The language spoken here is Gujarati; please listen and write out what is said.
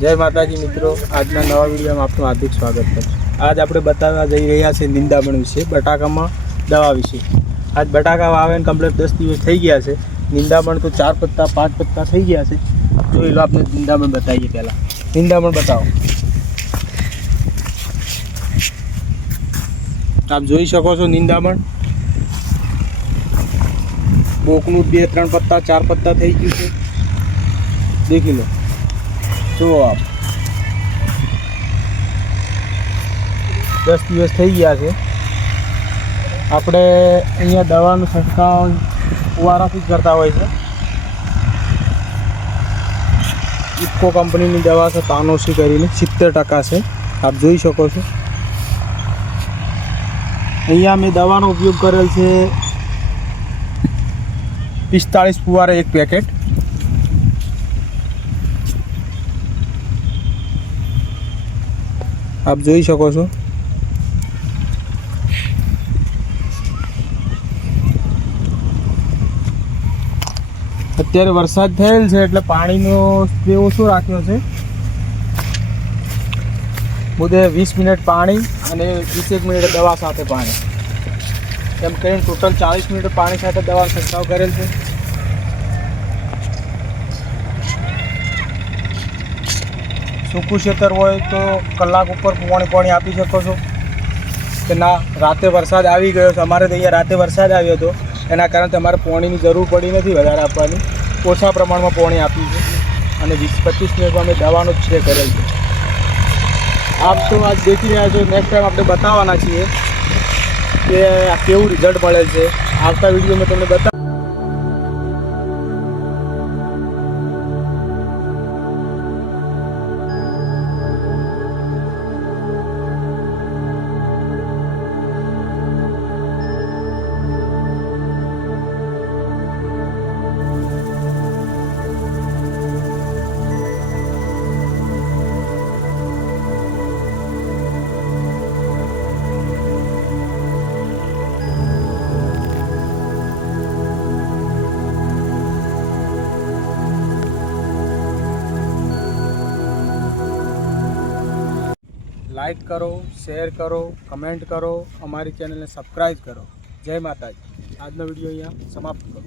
જય માતાજી મિત્રો. આજના નવા વિડીયોમાં આપનું હાર્દિક સ્વાગત છે. આજ આપણે બતાવવા જઈ રહ્યા છીએ નિંદામણ વિશે, બટાકામાં દવા વિશે. આજ બટાકા વાવેને કમ્પ્લેટ દસ દિવસ થઈ ગયા છે. નિંદામણ તો ચાર પત્તા, પાંચ પત્તા થઈ ગયા છે. જોઈ લો આપણે નિંદામણ બતાવીએ પહેલાં. નિંદામણ બતાવો. આપ જોઈ શકો છો નિંદામણ. બોકનું બે, ત્રણ પત્તા, ચાર પત્તા થઈ ગયું છે. દેખી લો. જુઓ આપ. દસ દિવસ થઈ ગયા છે. આપણે અહીંયા દવાનો છંટકાવ ફુવારાથી જ કરતા હોય છે. ઇફકો કંપનીની દવા છે તાનોસી કરીને સિત્તેર ટકા છે. આપ જોઈ શકો છો. અહીંયા મેં દવાનો ઉપયોગ કરેલ છે પિસ્તાળીસ ફુવારા એક પેકેટ. આપ જોઈ શકો છો. અત્યારે વરસાદ થયેલ છે એટલે પાણીનો સ્પ્રે ઓછો રાખ્યો છે. મુદ્દે વીસ મિનિટ પાણી અને વીસેક મિનિટ દવા સાથે પાણી. એમ કરીને ટોટલ ચાલીસ મિનિટ પાણી સાથે દવા છંટકાવ કરેલ છે. સૂકું ખેતર હોય તો કલાક ઉપર પાણી પાણી આપી શકો છો. કે ના, રાતે વરસાદ આવી ગયો છે. અમારે તો અહીંયા રાતે વરસાદ આવ્યો હતો. એના કારણે તમારે પાણીની જરૂર પડી નથી વધારે આપવાની. ઓછા પ્રમાણમાં પાણી આપ્યું છે. અને વીસ પચીસ મિનિટમાં અમે દવાનો સ્પ્રે કરેલ છે. આપ તો આજ દેખી રહ્યા છો નેક્સ્ટ ટાઈમ આપણે બતાવવાના છીએ કે કેવું રિઝલ્ટ મળે છે. આવતા વીડિયો મેં તમને બતાવ લાઈક કરો, શેર કરો, કમેન્ટ કરો, અમારી ચેનલને સબસ્ક્રાઈબ કરો. જય માતાજી. આજનો વીડિયો અહીંયા સમાપ્ત કરો.